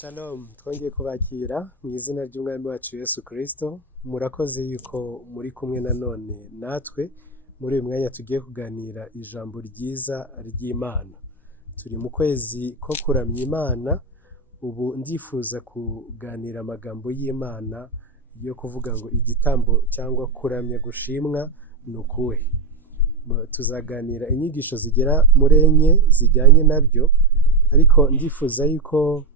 Shalom, twongeye kubakira mu izina ry'umwami wacu Yesu Kristo. Murakoze yuko muri kumwe nanone natwe muri uyu mwanya tugiye kuganira ijambo ryiza ry'Imana. Turi mu kwezi ko kuramya Imana. Ubu ndifuza kuganira amagambo y'Imana yo kuvuga ngo igitambo cyangwa kuramya gushimwa ni ukuhe. Tuzaganira inyigisho zigera muri 4 zijyanye nabyo, ariko ndifuza yuko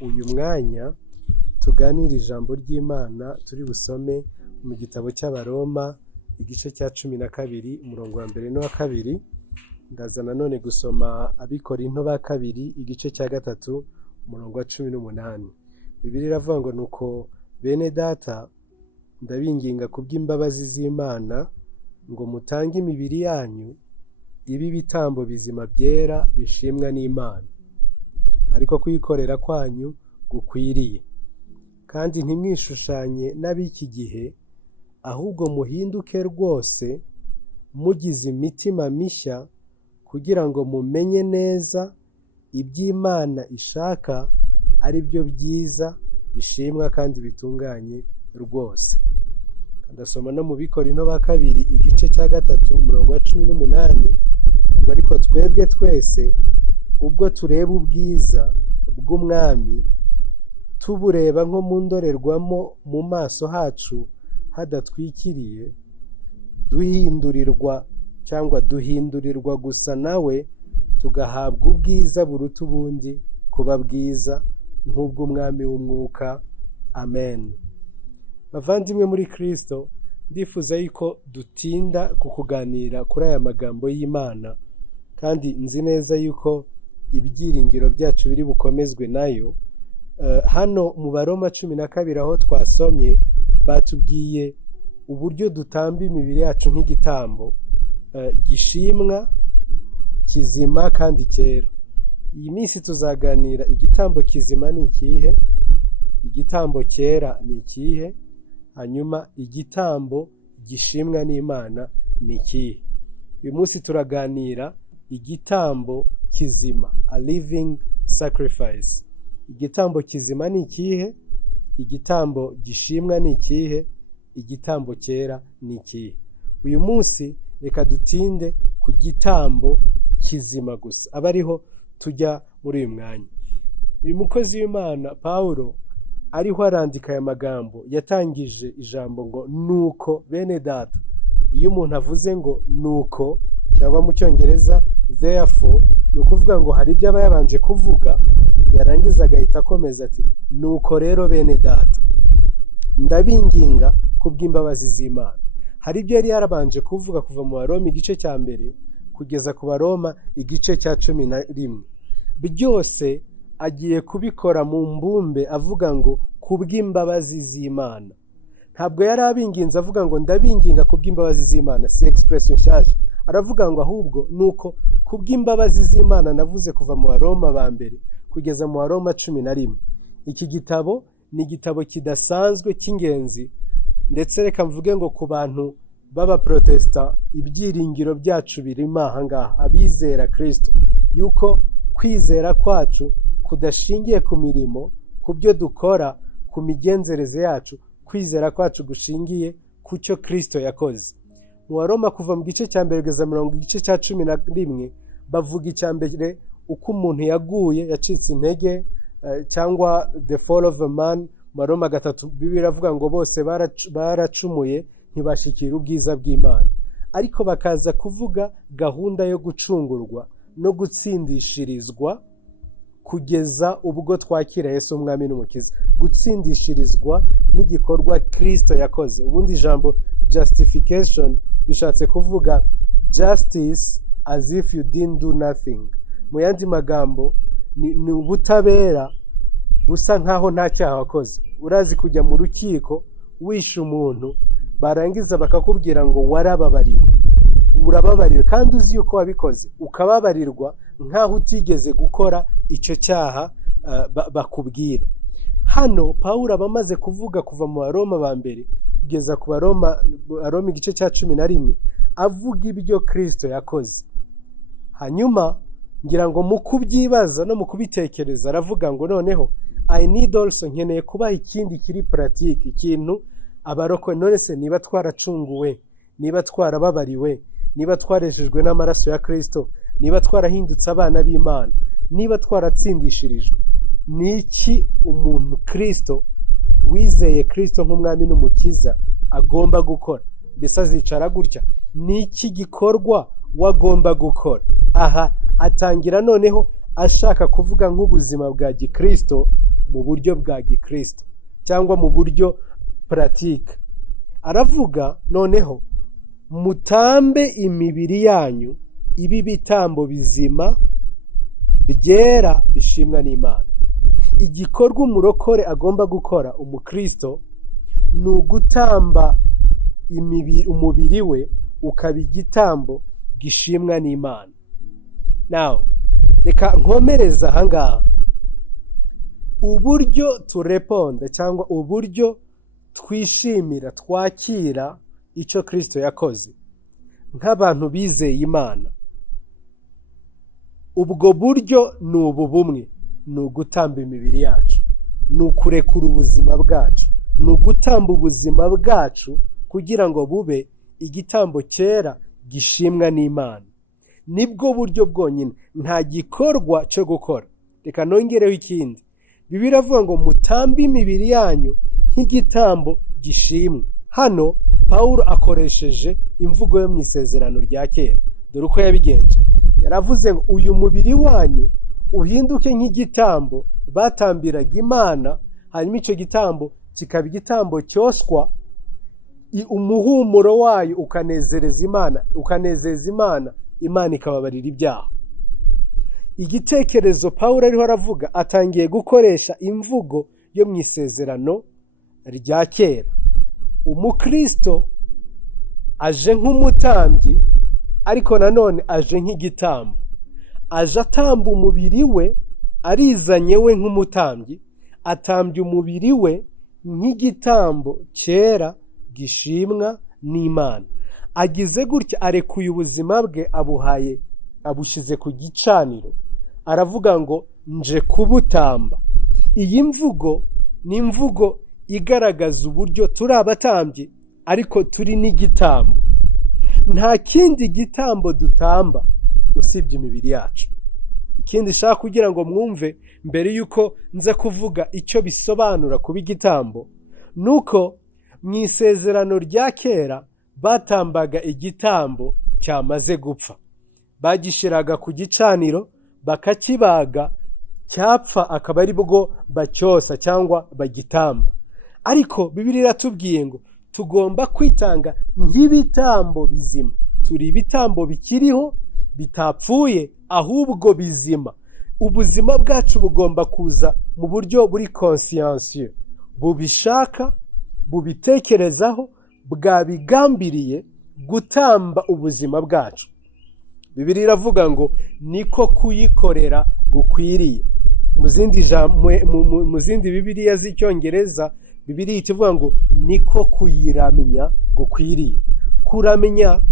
uyu mwanya tuganira ijambo ry'Imana turi busome mu gitabo cy'Abaroma igice cya 12 umurongo wa 1 n'uwa 2. Ndaza nanone gusoma Abakorinto ba 2 igice cya 3 umurongo wa 18. Bibiliya iravuga ngo nuko bene data ndabinginga kubw'imbabazi z'Imana ngo mutange imibiri yanyu ibi bitambo bizima byera bishimwa n'Imana, ariko kuyikorera kwanyu gukwiriye. Kandi ntimwishushanye n'ab'iki gihe, ahubwo muhinduke rwose mugize imitima mishya, kugira ngo mumenye neza iby'Imana ishaka ari byo byiza bishimwa kandi bitunganye rwose. Ndasoma no mu Abakorinto ba 2 igice cya 3 umurongo wa 18, ngo ariko twebwe twese ubwo tureba ubwiza bw'umwami tubureba nko mu ndorerwamo mu maso hacu hadatwikiriye, duhindurirwa gusa nawe, tugahabwa ubwiza buruta ubundi kuba bwiza nk'ubw'umwami w'umwuka. Amen. Bavandimwe muri Kristo, ndifuza yuko dutinda ku kuganira kuri aya magambo y'Imana, kandi nzi neza yuko ibyiringiro byacu biri bukomezwe nayo. Hano mu Baroma 12 aho twasomye batubwiye uburyo dutamba imibiri yacu nk'igitambo gishimwa, kizima kandi cyera. Iyi minsi tuzaganira igitambo kizima ni ikihe, igitambo cyera ni ikihe, hanyuma igitambo gishimwa n'Imana ni ikihe. Uyu munsi turaganira igitambo kizima, a living sacrifice. Igitambo kizima ni ikihe, igitambo gishimwa ni ikihe, igitambo cyera ni ikihe. Uyu munsi reka dutinde ku gitambo kizima gusa, aba ariho tujya muri uyu mwanya. Uyu mukozi w'Imana Paulo ariho arandika aya magambo yatangije ijambo ngo nuko bene data. Iyo umuntu avuze ngo nuko cyangwa mu cyongereza therefore, ni ukuvuga ngo hari ibyo aba yabanje kuvuga, yarangiza agahita akomeza ati nuko rero bene data ndabinginga kubw'imbabazi z'Imana. Hari ibyo yari yarabanje kuvuga kuva mu Baroma igice cya 1 kugeza ku Baroma igice cya 11. Byose agiye kubikora mu mbumbe avuga ngo kubw'imbabazi z'Imana. Ntabwo yari abinginze avuga ngo ndabinginga kubw'imbabazi z'Imana, si expression nshaje. Aravuga ngo ahubwo nuko kubw'imbabazi z'Imana navuze kuva mu Baroma ba 2 kugeza mu Baroma 11. Iki gitabo ni igitabo kidasanzwe cy'ingenzi, ndetse reka mvuge ngo ku bantu baba protestant ibyiringiro byacu birimo ahangaha, abizera Kristo, yuko kwizera kwacu kudashingiye ku mirimo, ku byo dukora, ku migenzereze yacu. Kwizera kwacu gushingiye ku cyo Kristo yakoze. Mu Baroma kuva mu gice cya 1 kugeza mu gice cya 11 bavuga icya mbere uko umuntu yaguye, yacitse intege, cyangwa the fall of a man. Mu Baroma 3 Bibiliya iravuga ngo bose baracumuye ntibashikira ubwiza bw'Imana, ariko bakaza kuvuga gahunda yo gucungurwa no gutsindishirizwa kugeza ubwo twakira Yesu umwami n'umukiza. Gutsindishirizwa n'igikorwa Kristo yakoze. Ubundi ijambo justification bishatse kuvuga justice as if you didn't do nothing. Mu yandi magambo ni ubutabera busa nkaho nta cyaha wakoze. Urazi kujya mu rukiko wishe umuntu, barangiza bakakubwira ngo warababariwe, urababariwe, kandi uzi yuko wabikoze, ukababarirwa nkaho utigeze gukora icyo cyaha bakubwira. Hano Paulo abamaze kuvuga kuva mu Baroma ba 2 kugeza ku Baroma igice cya 11 avuga ibyo Kristo yakoze. Hanyuma ngira ngo mu kubyibaza no mu kubitekereza aravuga ngo noneho I need also nkeneye kuba ikindi kiri pratique, ikintu abarokore none se niba twaracunguwe, niba twarababariwe, niba twarejejwe n'amaraso ya Kristo, niba twarahindutse abana b'Imana, niba twaratsindishirijwe, niki umuntu Kristo wizeye Kristo nk'umwami n'umukiza agomba gukora? Mbese azicara gutya? Niki gikorwa wagomba gukora? Aha atangira noneho ashaka kuvuga nk'ubuzima bwa gikristo mu buryo bwa gikristo cyangwa mu buryo pratique. Aravuga noneho mutambe imibiri yanyu ibi bitambo bizima byera bishimwa n'Imana. Igikorwa umurokore agomba gukora, umukristo, ni ugutamba umubiri we ukaba igitambo gishimwa n'Imana. Now reka nkomereza ahangaha uburyo tureponda cyangwa uburyo twishimira twakira icyo Kristo yakoze nk'abantu bizeye Imana. Ubwo buryo ni ubu bumwe, ni ugutamba imibiri yacu, ni ukurekura ubuzima bwacu, ni ugutamba ubuzima bwacu kugira ngo bube igitambo cyera gishimwa n'Imana. Nibwo buryo bwonyine, nta gikorwa cyo gukora. Reka nongereho ikindi, Bibiliya iravuga ngo mutambe imibiri yanyu nk'igitambo gishimwa. Hano Pawulo akoresheje imvugo yo mu isezerano rya kera. Dore uko yabigenje, yaravuze ngo uyu mubiri wanyu uhinduke nk'igitambo batambiraga Imana, hanyuma icyo gitambo kikaba igitambo cyoswa, umuhumuro wayo ukanezeza Imana, Imana ikababarira ibyaha. Igitekerezo Pawulo ariho aravuga, atangiye gukoresha imvugo yo mu isezerano rya kera. Umukristo aje nk'umutambyi, ariko nanone aje nk'igitambo. Aje atamba umubiri we, arizanye we nk'umutambyi, atambye umubiri we nk'igitambo cyera gishimwa n'Imana. Agize gutya, arekuye ubuzima bwe, abushyize ku gicaniro, aravuga ngo nje kubutamba. Iyi mvugo ni imvugo igaragaza uburyo turi abatambyi ariko turi n'igitambo. Nta kindi gitambo dutamba usibye imibiri yacu. Ikindi nshaka kugira ngo mwumve mbere yuko nza kuvuga icyo bisobanura kuba igitambo, nuko mu isezerano rya kera batambaga igitambo cyamaze gupfa. Bagishiraga ku gicaniro, bakakibaga, cyapfa akaba ari bwo bacyosa cyangwa bagitamba. Ariko Bibiliya iratubwiye ngo tugomba kwitanga nk'ibitambo bizima. Turi ibitambo bikiriho, bitapfuye, ahubwo bizima. Ubuzima bwacu bugomba kuza mu buryo buri consciencieux, bubishaka, bubitekerezaho, bwabigambiriye gutamba ubuzima bwacu. Bibiliya iravuga ngo niko kuyikorera gukwiriye. Mu zindi Bibiliya z'icyongereza, Bibiliya ituvuga ngo niko kuyiramya gukwiriye. Kuramya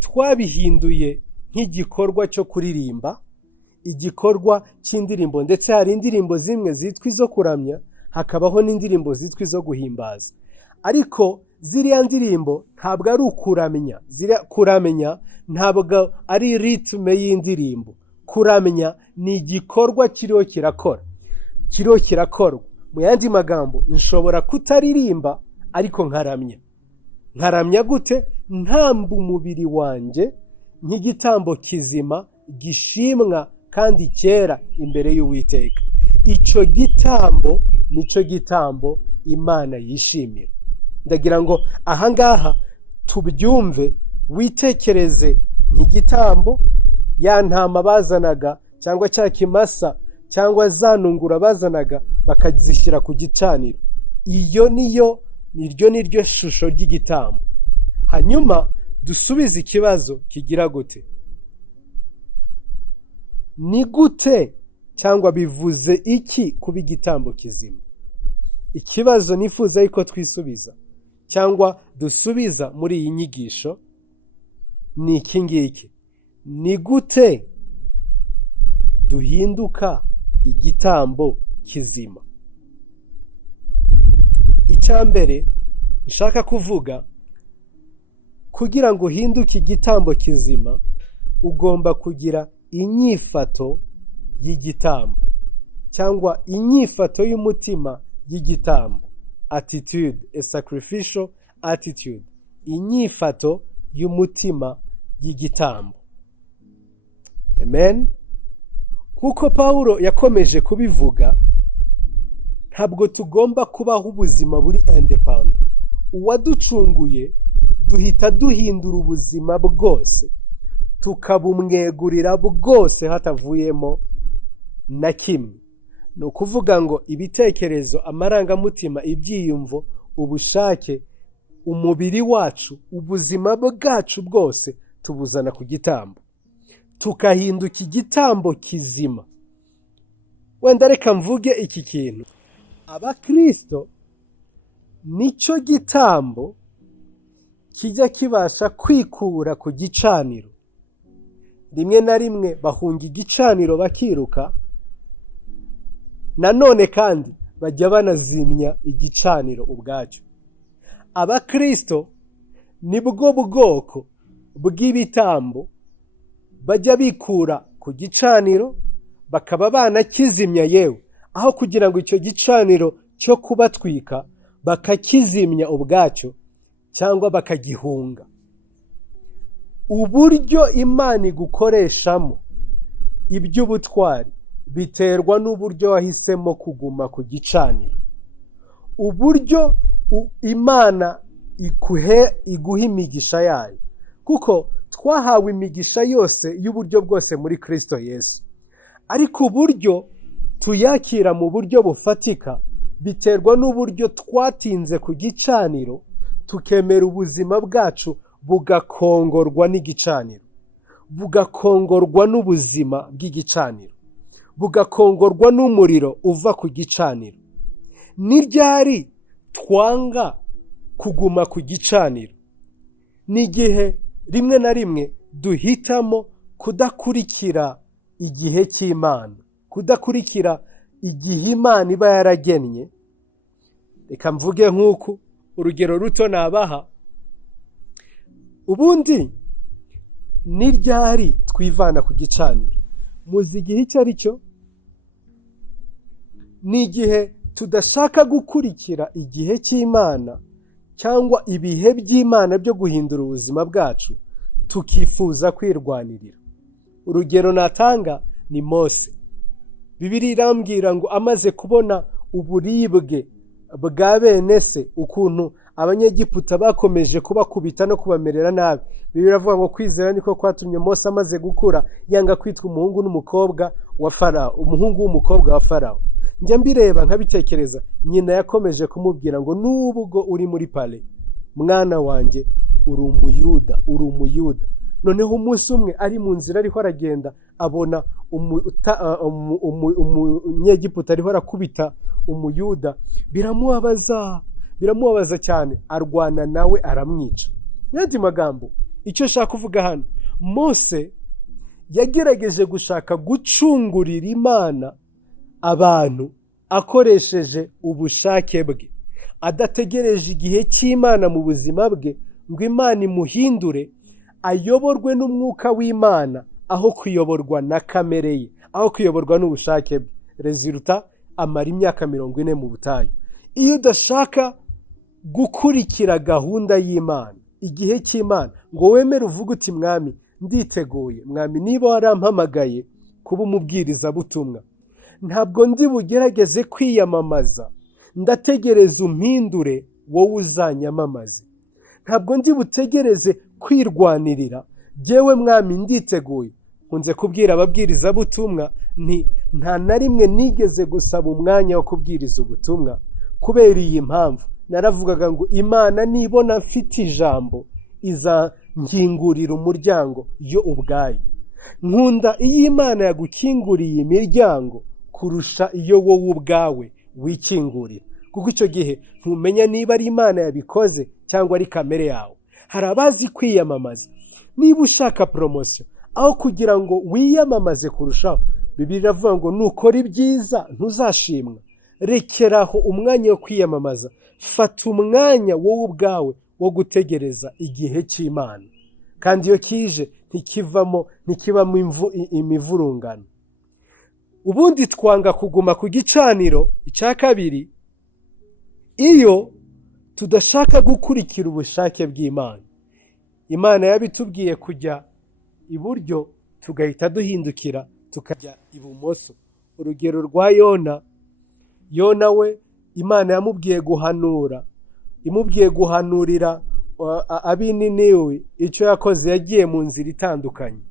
twabihinduye nk'igikorwa cyo kuririmba, igikorwa cy'indirimbo, ndetse hari indirimbo zimwe zitwa izo kuramya, hakabaho n'indirimbo zitwa izo guhimbaza. Ariko ziriya ndirimbo ntabwo ari ukuramya. Kuramya ntabwo ari ritme y'indirimbo. Kuramya ni igikorwa kiriho kirakorwa. Mu yandi magambo, nshobora kutaririmba ariko nkaramya. Nkaramya gute? Ntamba umubiri wanjye nk'igitambo kizima gishimwa kandi cyera imbere y'Uwiteka. Icyo gitambo nicyo gitambo Imana yishimira. Ndagira ngo ahangaha tubyumve, witekereze nk'igitambo, ya ntama bazanaga cyangwa cya kimasa cyangwa za ntungura bazanaga bakazishyira ku gicaniro. Niryo niryo shusho ry'igitambo. Hanyuma dusubize ikibazo kigira gute? Ni gute cyangwa bivuze iki kuba igitambo kizima? Ikibazo nifuza yuko twisubiza cyangwa dusubiza muri iyi nyigisho ni iki ngiki: ni gute duhinduka igitambo kizima. Icyambere nshaka kuvuga, kugira ngo uhinduke igitambo kizima ugomba kugira inyifato y'igitambo cyangwa inyifato y'umutima y'igitambo, attitude, a sacrificial attitude, inyifato y'umutima y'igitambo. Amen. Nkuko Pawulo yakomeje kubivuga, ntabwo tugomba kubaho ubuzima buri independent. Uwaducunguye duhita duhindura ubuzima bwose tukabumwegurira bwose hatavuyemo na kimwe. Ni ukuvuga ngo ibitekerezo, amarangamutima, ibyiyumvo, ubushake, umubiri wacu, ubuzima bwacu bwose tubuzana ku gitambo, tukahinduka igitambo kizima. Wenda reka mvuge iki kintu, Abakristo nicyo gitambo kijya kibasha kwikura ku gicaniro. Rimwe na rimwe bahunga igicaniro bakiruka, nanone kandi bajya banazimya igicaniro ubwacyo. Abakristo nibwo bwoko bw'ibitambo bajya bikura ku gicaniro bakaba banakizimya, yewe aho kugira ngo icyo gicaniro cyo kubatwika bakakizimya ubwacyo cyangwa bakagihunga. Uburyo Imana igukoreshamo iby'ubutwari biterwa n'uburyo wahisemo kuguma ku gicaniro. Uburyo Imana iguha imigisha yayo, kuko twahawe imigisha yose y'uburyo bwose muri Kristo Yesu, ariko uburyo tuyakira mu buryo bufatika biterwa n'uburyo twatinze ku gicaniro tukemera ubuzima bwacu bugakongorwa n'igicaniro, bugakongorwa n'ubuzima bw'igicaniro, bugakongorwa n'umuriro uva ku gicaniro. Ni ryari twanga kuguma ku gicaniro? Ni igihe rimwe na rimwe duhitamo kudakurikira igihe cy'Imana, kudakurikira igihe Imana iba yaragennye. Reka mvuge nk'uku, urugero ruto nabaha. Ubundi ni ryari twivana ku gicaniro? Muzi igihe icyo ari cyo? Ni igihe tudashaka gukurikira igihe cy'Imana cyangwa ibihe by'Imana byo guhindura ubuzima bwacu, tukifuza kwirwanirira. Urugero natanga ni Mose. Bibiliya irambwira ngo amaze kubona uburibwe bwa bene se, ukuntu Abanyegiputa bakomeje kubakubita no kubamerera nabi, Bibiliya iravuga ngo kwizera niko kwatumye Mose amaze gukura yanga kwitwa umuhungu n'umukobwa wa Farawo, umuhungu w'umukobwa wa Farawo. Njya mbireba nkabitekereza, nyina yakomeje kumubwira ngo nubwo uri muri pale, mwana wanjye uri umuyuda, uri umuyuda. Noneho umunsi umwe ari mu nzira ariho aragenda, abona umunyegiputa ariho arakubita umuyuda, biramubabaza cyane, arwana nawe aramwica. N'andi magambo, icyo shaka kuvuga hano, Mose yagerageje gushaka gucungurira Imana abantu akoresheje ubushake bwe, adategereje igihe cy'Imana mu buzima bwe ngo Imana imuhindure ayoborwe n'umwuka w'Imana aho kuyoborwa na kamere ye, aho kuyoborwa n'ubushake bwe. Resulta amara imyaka 40 mu butayu. Iyo udashaka gukurikira gahunda y'Imana, igihe cy'Imana, ngo wemere uvuge uti Mwami nditeguye, Mwami niba warampamagaye kuba umubwiriza butumwa, ntabwo ndi bugerageze kwiyamamaza, ndategereza umpindure wowe uzanyamamaze. Ntabwo ndi butegereze kwirwanirira, jyewe Mwami nditeguye. Nkunze kubwira ababwiriza butumwa nta na rimwe nigeze gusaba umwanya wo kubwiriza ubutumwa, kubera iyi mpamvu. Naravugaga ngo Imana nibona mfite ijambo izankingurira umuryango yo ubwayo. Nkunda iyo Imana yagukinguriye imiryango kurusha iyo wowe ubwawe wikingurira, kuko icyo gihe ntumenya niba ari Imana yabikoze cyangwa ari kamere yawe. Hari abazi kwiyamamaza. Niba ushaka promotion, aho kugira ngo wiyamamaze kurushaho, Bibiliya iravuga ngo nukora ibyiza ntuzashimwa. Rekeraho umwanya wo kwiyamamaza, fata umwanya wowe ubwawe wo gutegereza igihe cy'Imana, kandi iyo kije ntikibamo imivurungano. Ubundi twanga kuguma ku gicaniro. Icya kabiri, iyo tudashaka gukurikira ubushake bw'Imana. Imana yabitubwiye kujya iburyo, tugahita duhindukira tukajya ibumoso. Urugero rwa Yona we Imana yamubwiye guhanura, imubwiye guhanurira ab'Ininiwe. Icyo yakoze, yagiye mu nzira itandukanye.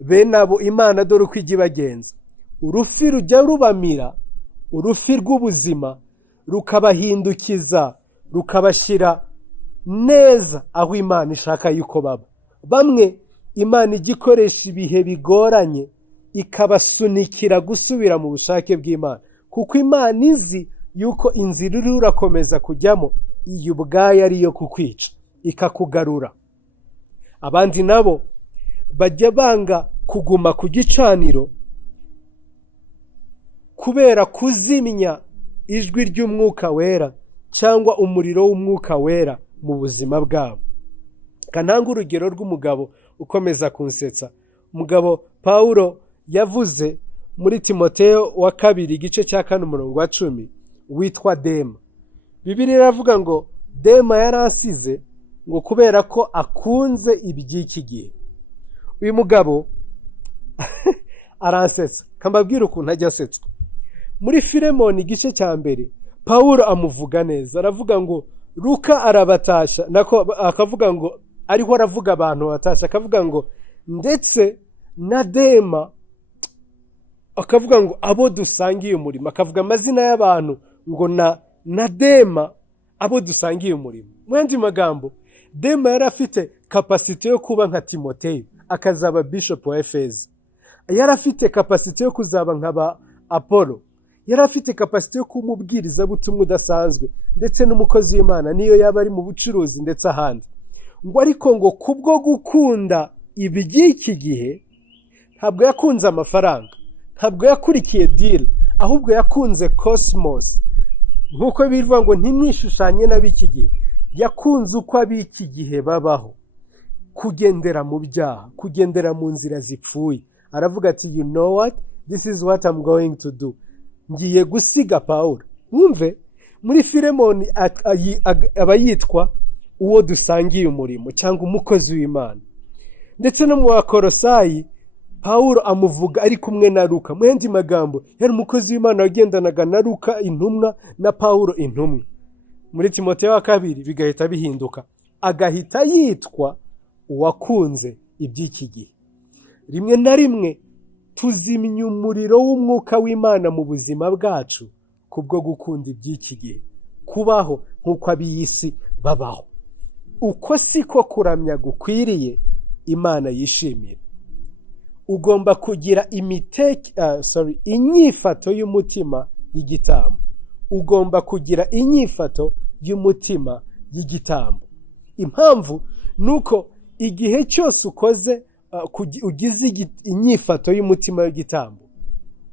Bene abo Imana dore uko ijya ibagenza. Urufi rujya rubamira, urufi rw'ubuzima rukabahindukiza, rukabashyira neza aho Imana ishaka yuko baba. Bamwe Imana ijya ikoresha ibihe bigoranye ikabasunikira gusubira mu bushake bw'Imana, kuko Imana izi yuko inzira uri urakomeza kujyamo iyo ubwayo ari iyo kukwica, ikakugarura. Abandi nabo bajya banga kuguma ku gicaniro kubera kuzimya ijwi ry'umwuka wera cyangwa umuriro w'umwuka wera mu buzima bwabo. Kananga urugero rw'umugabo ukomeza kunsetsa. Umugabo Pawulo yavuze muri Timoteyo wa 2 igice cya 4:10 witwa Dema. Bibiliya iravuga ngo Dema yarasize ngo kubera ko akunze iby'iki gihe. Uyu mugabo aransetsa, kambabwira ukuntu ajya asetswa. Muri Filemoni igice cya 1 Pawulo amuvuga neza, aravuga ngo Luka arabatasha, nako akavuga ngo ariho aravuga abantu batasha, akavuga ngo ndetse na Dema, akavuga ngo abo dusangiye umurimo, akavuga amazina y'abantu ngo na Dema abo dusangiye umurimo. Mu yandi magambo, Dema yari afite kapasite yo kuba nka Timoteyo akazaba bishop wa Efeso, yari afite kapasite yo kuzaba nk'aba Apollo, yari afite kapasite yo kumubwiriza butumwa udasanzwe, ndetse n'umukozi w'Imana niyo yaba ari mu bucuruzi ndetse ahandi. Ngo ariko ngo kubwo gukunda iby'iki gihe ntabwo yakunze amafaranga, ntabwo yakurikiye deal, ahubwo yakunze cosmos. Nkuko bivuga ngo ntimwishushanye n'ab'iki gihe, yakunze uko ab'iki gihe babaho, kugendera mu byaha, kugendera mu nzira zipfuye. Aravuga ati you know what, this is what I'm going to do. Ngiye gusiga Pawulo. Mwumve, muri Filemoni aba yitwa uwo dusangiye umurimo cyangwa umukozi w'Imana. Ndetse no mu Bakolosayi Pawulo amuvuga ari kumwe na Luka. Mu yandi magambo, yari umukozi w'Imana wagendanaga na Luka intumwa na Pawulo intumwa. Muri Timoteyo wa 2 bigahita bihinduka, agahita yitwa uwakunze iby'iki gihe. Rimwe na rimwe tuzimya umuriro w'umwuka w'Imana mu buzima bwacu kubwo gukunda iby'iki gihe, kubaho nk'uko ab'isi babaho. Uko siko kuramya gukwiriye Imana yishimira. Ugomba kugira inyifato y'umutima y'igitambo. Ugomba kugira inyifato y'umutima y'igitambo. Impamvu nuko igihe cyose ukoze ugize inyifato y'umutima w'igitambo,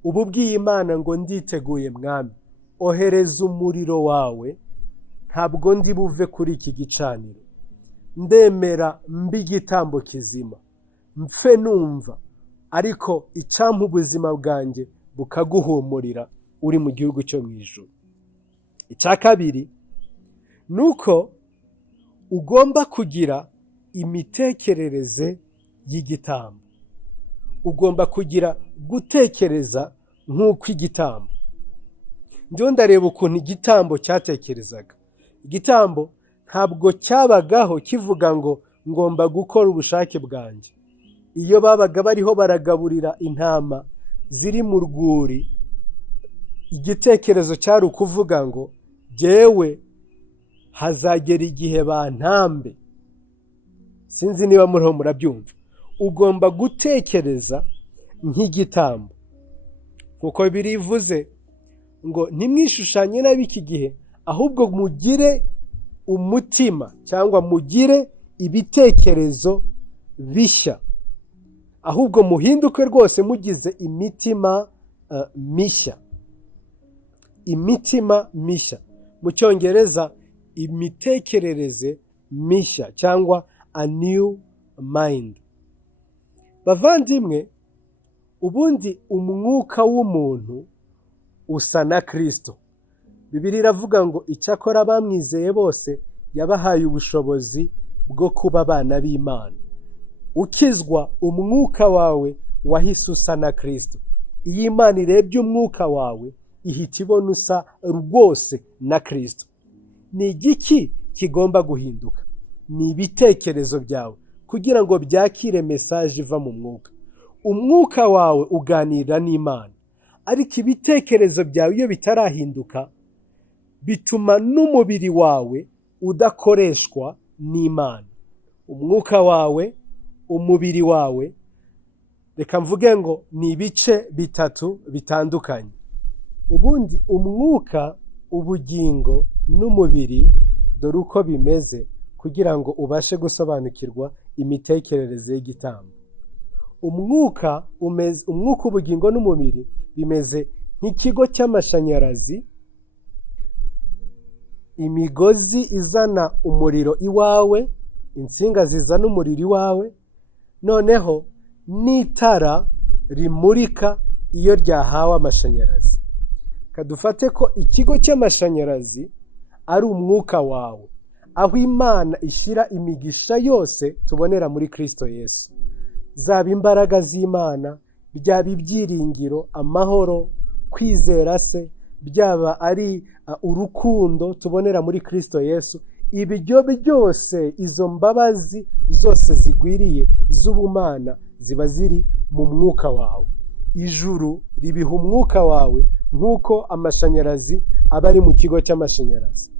ubu bwiye Imana ngo nditeguye mwami, ohereza umuriro wawe, ntabwo ndi buve kuri iki gicaniro, ndemera mbi igitambo kizima, mpfe numva, ariko icampa ubuzima bwanjye bukaguhumurira uri mu gihugu cyo mu ijuru. Icya kabiri nuko ugomba kugira imitekerereze y'igitambo. Ugomba kugira gutekereza nk'uko igitambo. Ndiyo ndareba ukuntu igitambo cyatekerezaga. Igitambo ntabwo cyabagaho kivuga ngo ngomba gukora ubushake bwanjye. Iyo babaga bariho baragaburira intama ziri mu rwuri, igitekerezo cyari ukuvuga ngo jyewe hazagera igihe bantambe. Sinzi niba muriho murabyumva. Ugomba gutekereza nk'igitambo, kuko birivuze ngo ntimwishushanye n'ab'iki gihe, ahubwo mugire umutima cyangwa mugire ibitekerezo bishya. ahubwo muhinduke rwose mugize imitima mishya. Imitima mishya, mu cyongereza imitekerereze mishya cyangwa a new mind. Bavandimwe, ubundi umwuka w'umuntu usa na Kristo. Bibiliya iravuga ngo icyakora bamwizeye bose yabahaye ubushobozi bwo kuba abana b'Imana. Ukizwa, umwuka wawe wahise usa na Kristo. Iyo Imana irebye umwuka wawe ihita ibona usa rwose na Kristo. Ni igiki kigomba guhinduka? Ni ibitekerezo byawe kugira ngo byakire mesaje iva mu mwuka. Umwuka wawe uganira n'Imana, ariko ibitekerezo byawe iyo bitarahinduka bituma n'umubiri wawe udakoreshwa n'Imana. Umwuka wawe, umubiri wawe, reka mvuge ngo ni ibice bitatu bitandukanye. Ubundi umwuka, ubugingo n'umubiri, dore uko bimeze kugira ngo ubashe gusobanukirwa imitekerereze y'igitambo. Umwuka, ubugingo n'umubiri bimeze nk'ikigo cy'amashanyarazi, imigozi izana umuriro iwawe, insinga zizana umuriro iwawe, noneho n'itara rimurika iyo ryahawe amashanyarazi. Kadufate ko ikigo cy'amashanyarazi ari umwuka wawe, aho Imana ishyira imigisha yose tubonera muri Kristo Yesu. Zaba imbaraga z'Imana, byaba ibyiringiro, amahoro, kwizera se, byaba ari urukundo tubonera muri Kristo Yesu. Ibyo byose, izo mbabazi zose zigwiriye z'ubumana ziba ziri mu mwuka wawe. Ijuru ribiha umwuka wawe nk'uko amashanyarazi aba ari mu kigo cy'amashanyarazi.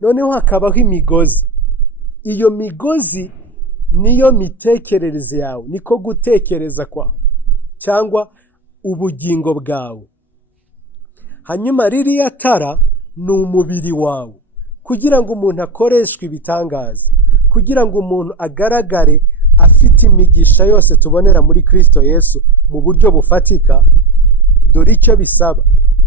Noneho hakabaho imigozi. Iyo migozi niyo mitekerereze yawe, niko gutekereza kwawe cyangwa ubugingo bwawe. Hanyuma ririya tara ni umubiri wawe, kugira ngo umuntu akoreshwe ibitangaza, kugira ngo umuntu agaragare afite imigisha yose tubonera muri Kristo Yesu mu buryo bufatika. Dore icyo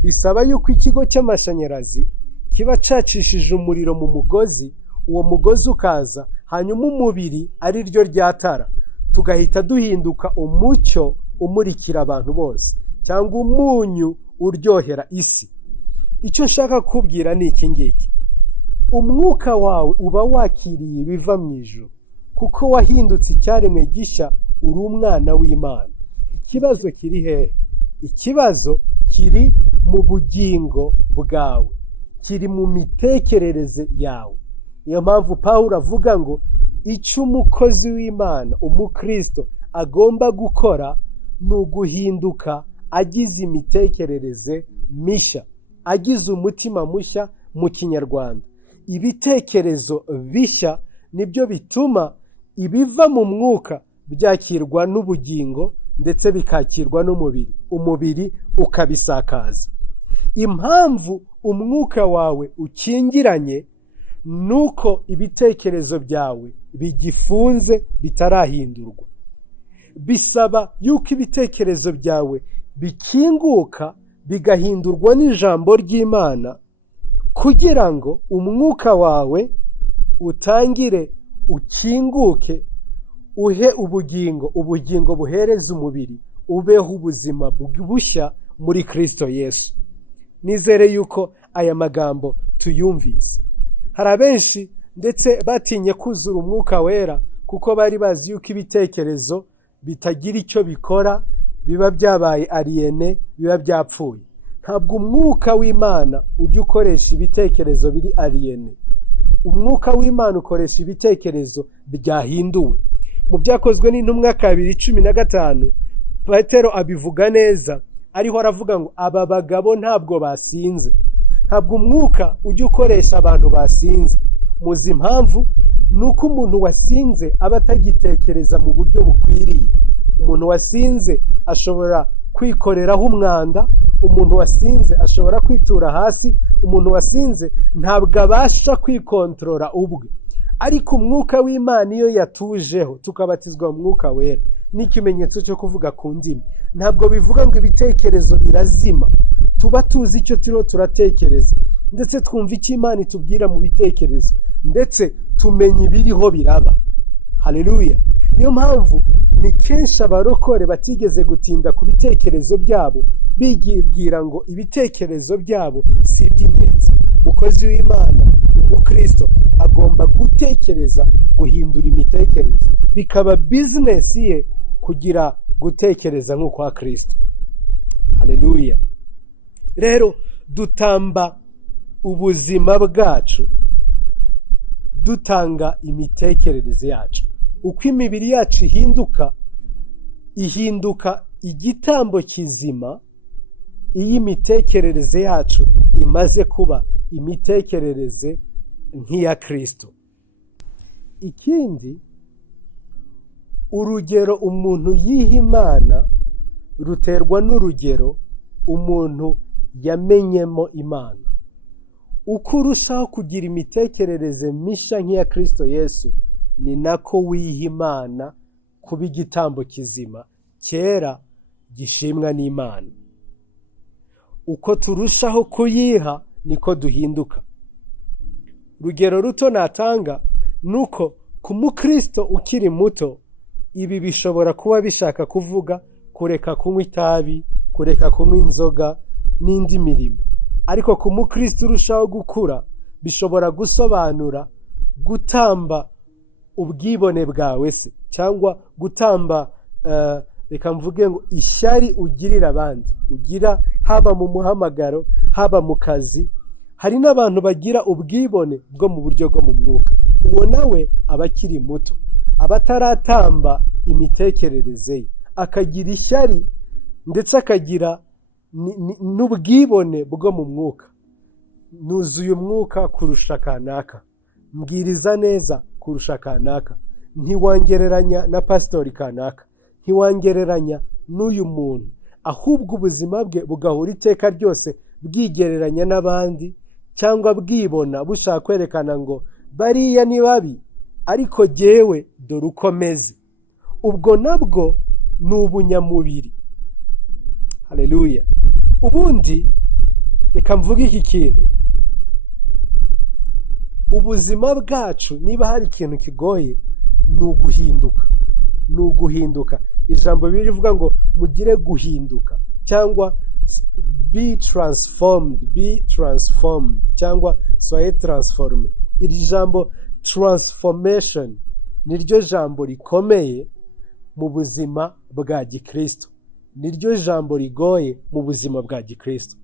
bisaba yuko ikigo cy'amashanyarazi kiba cacishije umuriro mu mugozi, uwo mugozi ukaza, hanyuma umubiri ari ryo ryatara, tugahita duhinduka umucyo umurikira abantu bose, cyangwa umunyu uryohera isi. Icyo nshaka kubwira ni iki ngiki: umwuka wawe uba wakiriye biva mu ijuru, kuko wahindutse icyaremwe gishya, uri umwana w'Imana. Ikibazo kiri hehe? Ikibazo kiri mu bugingo bwawe, kiri mu mitekerereze yawe. Niyo mpamvu Pawulo avuga ngo icyo umukozi w'Imana, umukristo, agomba gukora ni uguhinduka agize imitekerereze mishya, agize umutima mushya mu Kinyarwanda. Ibitekerezo bishya nibyo bituma ibiva mu mwuka byakirwa n'ubugingo ndetse bikakirwa n'umubiri, umubiri ukabisakaza. Impamvu umwuka wawe ukingiranye nuko ibitekerezo byawe bigifunze, bitarahindurwa. Bisaba yuko ibitekerezo byawe bikinguka, bigahindurwa n'ijambo ry'Imana, kugira ngo umwuka wawe utangire ukinguke, uhe ubugingo buhereza umubiri, ubeho ubuzima bushya muri Kristo Yesu. Nizere yuko aya magambo tuyumvise. Hari abenshi ndetse batinye kuzura umwuka wera, kuko bari bazi yuko ibitekerezo bitagira icyo bikora, biba byabaye aliene, biba byapfuye. Ntabwo umwuka w'Imana ujya ukoresha ibitekerezo biri aliene. Umwuka w'Imana ukoresha ibitekerezo byahinduwe. Mu Byakozwe n'Intumwa 2:15 Petero abivuga neza, ariho aravuga ngo aba bagabo ntabwo basinze. Ntabwo umwuka ujya ukoresha abantu basinze. Muzi impamvu? Nuko umuntu wasinze aba atagitekereza mu buryo bukwiriye. Umuntu wasinze ashobora kwikoreraho umwanda, umuntu wasinze ashobora kwitura hasi, umuntu wasinze ntabwo abasha kwikontorora ubwe. Ariko umwuka w'Imana iyo yatujeho, tukabatizwa mu mwuka wera, n'ikimenyetso cyo kuvuga ku ndimi. Ntabwo bivuga ngo ibitekerezo birazima, tuba tuzi icyo turiho turatekereza, ndetse twumva icyo Imana itubwira mu bitekerezo, ndetse tumenya ibiriho biraba. Haleluya! Niyo mpamvu ni kenshi abarokore batigeze gutinda ku bitekerezo byabo, bigibwira ngo ibitekerezo byabo si iby'ingenzi. Umukozi w'Imana, umukristo, agomba gutekereza, guhindura imitekerereze, bikaba bizinesi ye kugira gutekereza nk'ukwa Kristo. Haleluya! Rero dutamba ubuzima bwacu dutanga imitekerereze yacu. Uko imibiri yacu ihinduka igitambo kizima iyo imitekerereze yacu imaze kuba imitekerereze nk'iya Kristo. Ikindi, urugero umuntu yiha Imana ruterwa n'urugero umuntu yamenyemo Imana. Uko urushaho kugira imitekerereze misha nk'iya Kristo Yesu, ni nako wiha Imana kuba igitambo kizima cyera gishimwa n'Imana. Uko turushaho kuyiha niko duhinduka. Urugero ruto natanga nuko ku mukristo ukiri muto, ibi bishobora kuba bishaka kuvuga kureka kunywa itabi, kureka kunywa inzoga n'indi mirimo. Ariko ku mukristo urushaho gukura, bishobora gusobanura gutamba ubwibone bwawe se, cyangwa gutamba reka mvuge ngo ishyari ugirira abandi, ugira haba mu muhamagaro, haba mu kazi. Hari n'abantu bagira ubwibone bwo mu buryo bwo mu mwuka. Uwo nawe aba akiri muto, aba ataratamba imitekerereze ye, akagira ishyari ndetse akagira n'ubwibone bwo mu mwuka. Nuzuye umwuka kurusha kanaka, mbwiriza neza kurusha kanaka, ntiwangereranya na pastori kanaka, ntiwangereranya n'uyu muntu, ahubwo ubuzima bwe bugahora iteka ryose bwigereranya n'abandi, cyangwa bwibona bushaka kwerekana ngo bariya ni babi ariko jyewe dore uko meze. Ubwo nabwo ni ubunyamubiri. Haleluya! Ubundi reka mvuge iki kintu, ubuzima bwacu niba hari ikintu kigoye ni uguhinduka. Ijambo birivuga ngo mugire guhinduka, cyangwa be transformed, cyangwa soyez transformé. Iri jambo transformation niryo jambo rikomeye mu buzima bwa gikristo, niryo jambo rigoye mu buzima bwa gikristo.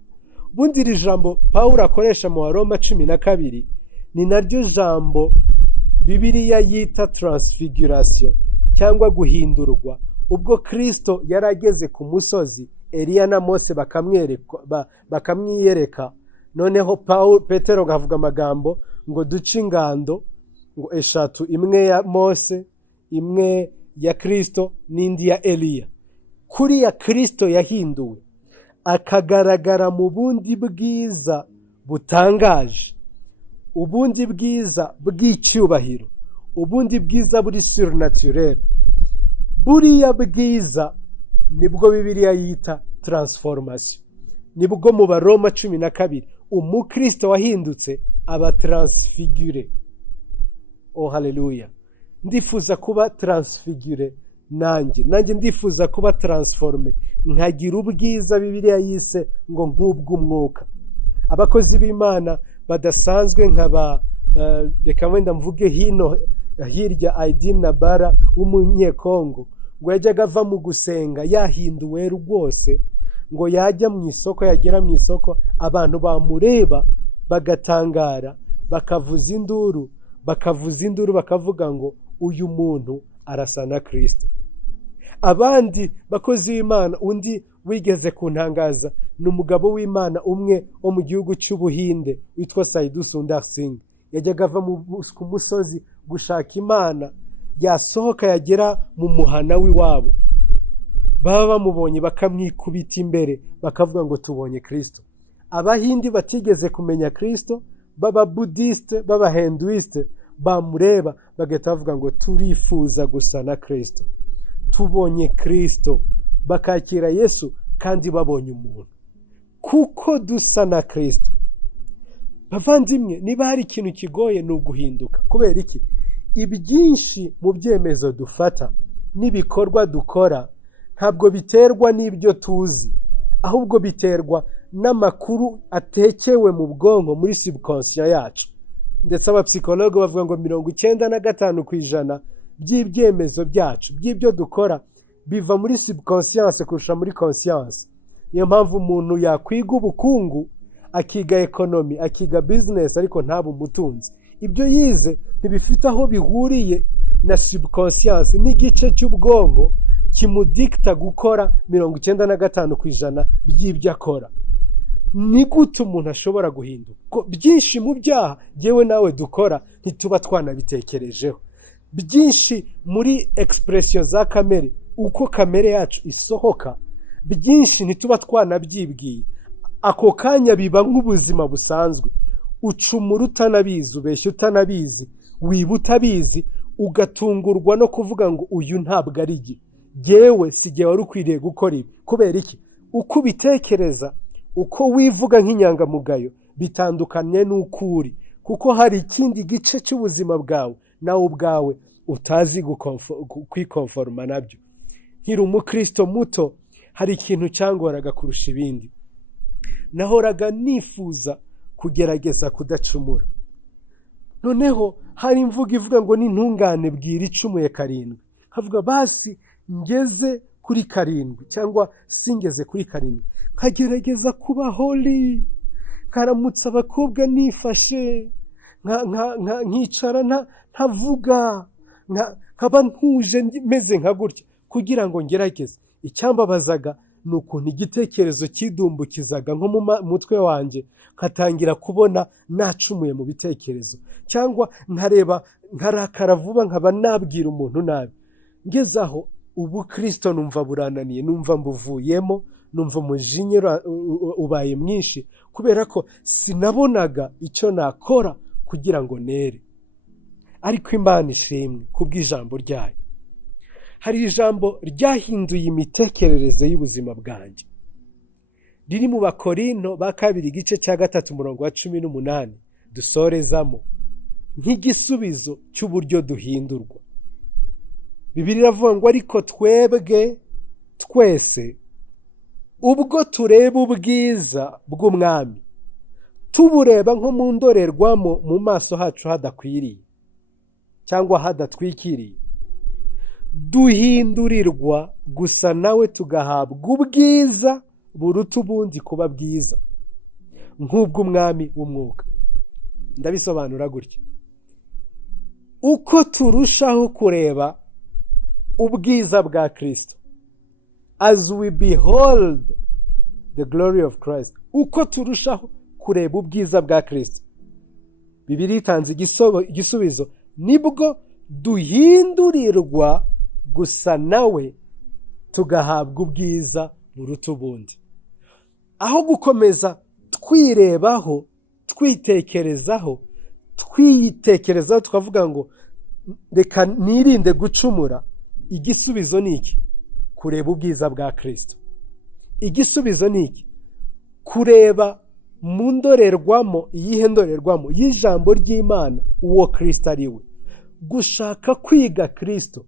Bundi iri jambo Pawulo akoresha mu Roma 12 ni naryo jambo Bibiliya yita transfiguration, cyangwa guhindurwa. Ubwo Kristo yarageze ku musozi, Eliya na Mose bakamwiyereka, noneho Petero gavuga amagambo ngo duce ingando ngo eshatu, imwe ya Mose, imwe ya Kristo, n'indi ya Eliya. Kuri ya Kristo yahinduwe akagaragara mu bundi bwiza butangaje, ubundi bwiza bw'icyubahiro, ubundi bwiza buri surnaturel. Buriya bwiza nibwo Bibiliya yita transformation. Nibwo mu Baroma 12 umukristo wahindutse aba transfigure. Oh haleluya! Ndifuza kuba transfigure nanjye ndifuza kuba transforme, nkagira ubwiza Bibiliya yise ngo nk'ubw'umwuka. Abakozi b'Imana badasanzwe nkaba reka wenda mvuge hino hirya Idin Nabara w'umunyekongo, ngo yajyaga ava mu gusenga yahinduwe rwose, ngo yajya mu isoko, yagera mu isoko abantu bamureba bagatangara, bakavuza induru bakavuga ngo uyu muntu arasa na Kristo. Abandi bakozi b'Imana, undi wigeze kuntangaza ni umugabo w'Imana umwe wo mu gihugu cy'Ubuhinde witwa Saidu Sundar Singh. Yajyaga ava ku musozi gushaka Imana, yasohoka yagera mu muhana w'iwabo, baba bamubonye bakamwikubita imbere bakavuga ngo tubonye Kristo. Abahindi batigeze kumenya Kristo, baba Buddhiste, baba Hinduiste, bamureba bagahita bavuga ngo turifuza gusa na Kristo, tubonye Kristo, bakakira Yesu kandi babonye umuntu, kuko dusa na Kristo. Bavandimwe, niba hari ikintu kigoye ni uguhinduka. Kubera iki? Ibyinshi mu byemezo dufata n'ibikorwa dukora ntabwo biterwa n'ibyo tuzi, ahubwo biterwa n'amakuru atekewe mu bwonko, muri subconscious yacu. Ndetse abapsikologe bavuga ngo 95% by'ibyemezo byacu, by'ibyo dukora, biva muri subconscious kurusha muri conscience. Niyo mpamvu umuntu yakwiga ubukungu, akiga economy, akiga business, ariko ntabe umutunzi. Ibyo yize ntibifite aho bihuriye na subconscious, n'igice cy'ubwonko kimudikta gukora 95% by'ibyo akora. Ni gute umuntu ashobora guhinduka? Ko byinshi mu byaha yewe nawe dukora ntituba twanabitekerejeho. Byinshi muri expression za kamere, uko kamere yacu isohoka, byinshi ntituba twanabyibwiye. Ako kanya biba nk'ubuzima busanzwe. Ucumura utanabizi, ubeshya utanabizi, wiba utabizi, ugatungurwa no kuvuga ngo uyu ntabwo ari jye. Yewe si jye wari ukwiriye gukora ibi. Kubera iki? Uko ubitekereza, uko wivuga nk'inyangamugayo, bitandukanye n'ukuri, kuko hari ikindi gice cy'ubuzima bwawe nawe ubwawe utazi kwikonforma nabyo. Nkiri umukristo muto, hari ikintu cyangoraga kurusha ibindi. Nahoraga nifuza kugerageza kudacumura. Noneho hari imvugo ivuga ngo n'intungane bwira icumuye 7. Havuga basi ngeze kuri 7 cyangwa singeze kuri 7, nkagerageza kuba holy, nkaramutsa abakobwa nifashe, nkicara ntavuga, nkaba ntuje meze nka gutya, kugira ngo ngerageze. Icyambabazaga ni ukuntu igitekerezo kidumbukizaga nko mu mutwe wanjye, nkatangira kubona nacumuye mu bitekerezo, cyangwa nkareba nkarakara vuba, nkaba nabwira umuntu nabi. Ngezaho ubu Kristo numva burananiye, numva mbuvuyemo, numva umujinya ubaye mwinshi, kubera ko sinabonaga icyo nakora kugira ngo nere. Ariko Imana ishimwe kubw'ijambo ryayo. Hari ijambo ryahinduye imitekerereze y'ubuzima bwanjye, riri mu Bakorinto ba 2:3 dusorezamo nk'igisubizo cy'uburyo duhindurwa. Bibiliya iravuga ngo ariko twebwe twese ubwo tureba ubwiza bw'umwami, tubureba nko mu ndorerwamo, mu maso hacu hadakwiriye cyangwa hadatwikiriye, duhindurirwa gusa nawe, tugahabwa ubwiza buruta ubundi kuba bwiza, nk'ubw'umwami w'umwuka. Ndabisobanura gutya: uko turushaho kureba ubwiza bwa Kristo, as we behold the glory of Christ, uko turushaho kureba ubwiza bwa Kristo, Bibiliya itanze igisubizo, nibwo duhindurirwa gusa nawe, tugahabwa ubwiza buruta ubundi. Aho gukomeza twirebaho, twitekerezaho tukavuga ngo reka nirinde gucumura, igisubizo ni iki? Kureba ubwiza bwa Kristo. Igisubizo ni iki? Kureba mu ndorerwamo, iyihe ndorerwamo? Y'ijambo ry'Imana, uwo Kristo ari we. Gushaka kwiga Kristo,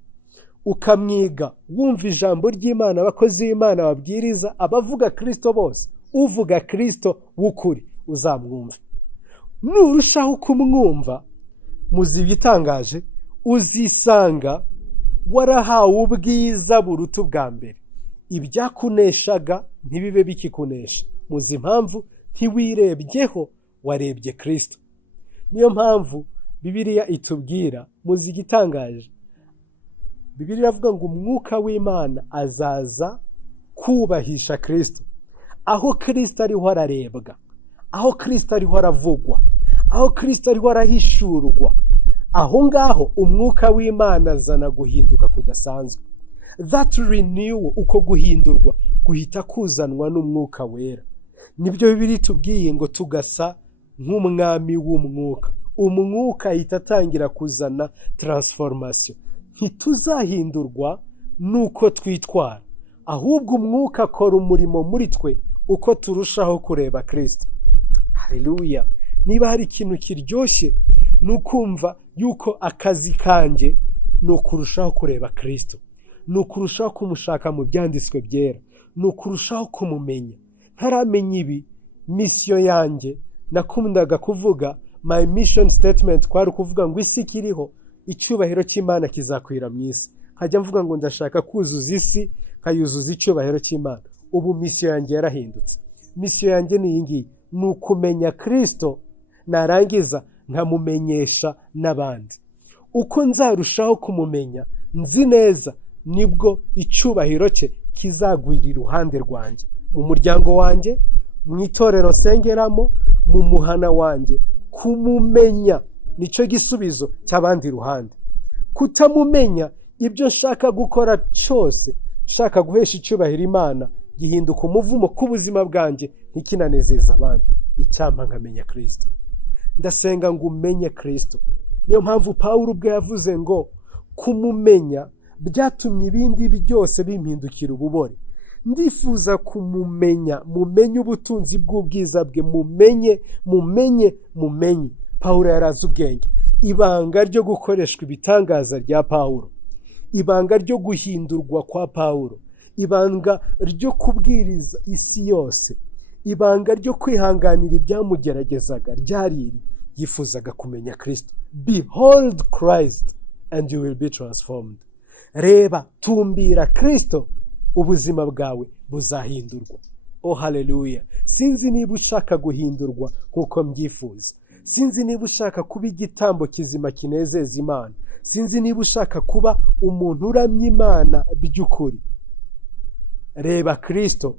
ukamwiga wumva ijambo ry'Imana, abakozi b'Imana babwiriza, abavuga Kristo bose, uvuga Kristo w'ukuri uzamwumva. Nurushaho kumwumva, muzi bitangaje, uzisanga warahawe ubwiza buruta ubwa mbere. Ibyakuneshaga ntibibe bikikunesha. Muzi impamvu? Ntiwirebyeho, warebye Kristo. Niyo mpamvu Bibiliya itubwira, muzi igitangaje, Bibiliya iravuga ngo umwuka w'Imana azaza kubahisha Kristo. Aho Kristo ariho ararebwa, aho Kristo ariho aravugwa, aho Kristo ariho arahishurwa, aho ngaho umwuka w'Imana azana guhinduka kudasanzwe. That renewal, uko guhindurwa, guhita kuzanwa n'umwuka wera. Nibyo Bibiliya itubwiye ngo tugasa nk'umwami w'umwuka. Umwuka ahita atangira kuzana transformation. Ntituzahindurwa nuko twitwara, ahubwo umwuka akora umurimo muri twe uko turushaho kureba Kristo. Haleluya! Niba hari ikintu kiryoshye nukumva yuko akazi kanje no kurushaho kureba Kristo, no kurushaho kumushaka mu byanditswe byera, no kurushaho kumumenya. Ntaramenya ibi, mission yanjye nakundaga kuvuga, my mission statement kwari kuvuga ngo isi kiriho icyubahiro cy'Imana kizakwira mu isi. Nkajya mvuga ngo ndashaka kuzuza isi kayuzuza icyubahiro cy'Imana. Ubu mission yanjye yarahindutse. Mission yanjye ni iyi ngiyi, ni ukumenya Kristo, narangiza nkamumenyesha n'abandi. Uko nzarushaho kumumenya, nzi neza nibwo icyubahiro cye kizagwira iruhande rwanjye, mu muryango wanjye, mu itorero sengeramo, mu muhana wanjye. Kumumenya nicyo gisubizo cy'abandi ruhande. Kutamumenya, ibyo nshaka gukora cyose, nshaka guhesha icyubahiro Imana, gihinduka umuvumo ku buzima bwanjye, ntikinanezeza abandi. Icyampa nkamenya Kristo. Ndasenga ngo umenye Kristo. Niyo mpamvu Pawulo ubwe yavuze ngo kumumenya byatumye ibindi byose bimpindukira ububore. Ndifuza kumumenya, mumenye ubutunzi bw'ubwiza bwe, mumenye. Pawulo yarazi ubwenge. Ibanga ryo gukoreshwa ibitangaza rya Pawulo, ibanga ryo guhindurwa kwa Pawulo, ibanga ryo kubwiriza isi yose, ibanga ryo kwihanganira ibyamugeragezaga ryari iri: yifuzaga kumenya Kristo. Behold Christ and you will be transformed. Reba, tumbira Kristo, ubuzima bwawe buzahindurwa. Oh haleluya! Sinzi niba ushaka guhindurwa nkuko mbyifuza. Sinzi niba ushaka kuba igitambo kizima kinezeza Imana. Sinzi niba ushaka kuba umuntu uramya Imana by'ukuri. Reba Kristo,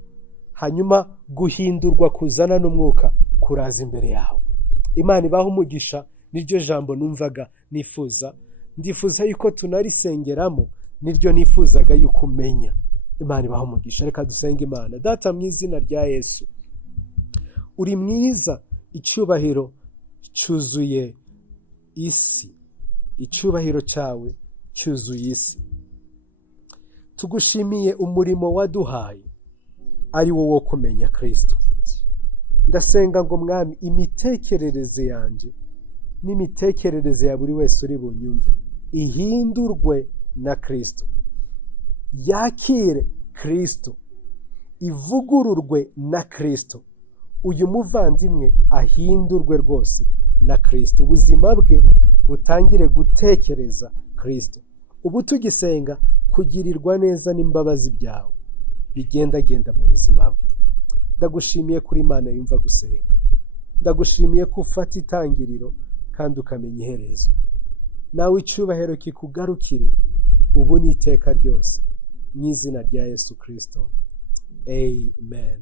hanyuma guhindurwa kuzana n'umwuka kuraza imbere yawe. Imana ibaho umugisha. Niryo jambo numvaga nifuza. Ndifuza yuko tunarisengeramo, niryo nifuzaga yuko umenya. Imana ibaho umugisha. Reka dusenge Imana. Data, mu izina rya Yesu, uri mwiza. Icyubahiro cyuzuye isi, icyubahiro cyawe cyuzuye isi. Tugushimiye umurimo waduhaye, ari wo kumenya Kristo. Ndasenga ngo Mwami, imitekerereze yanjye n'imitekerereze ya buri wese uri bunyumve ihindurwe na Kristo. Yakire Kristo, ivugururwe na Kristo. Uyu muvandimwe ahindurwe rwose na Kristo. Ubuzima bwe butangire gutekereza Kristo. Ubu tugisenga kugirirwa neza n'imbabazi byawe bigendagenda mu buzima bwe. Ndagushimiye kuri Imana yumva gusenga. Ndagushimiye ko ufata itangiriro kandi ukamenya iherezo. Nawe icyubahiro kikugarukire ubu n'iteka ryose, mu izina rya Yesu Kristo. Amen.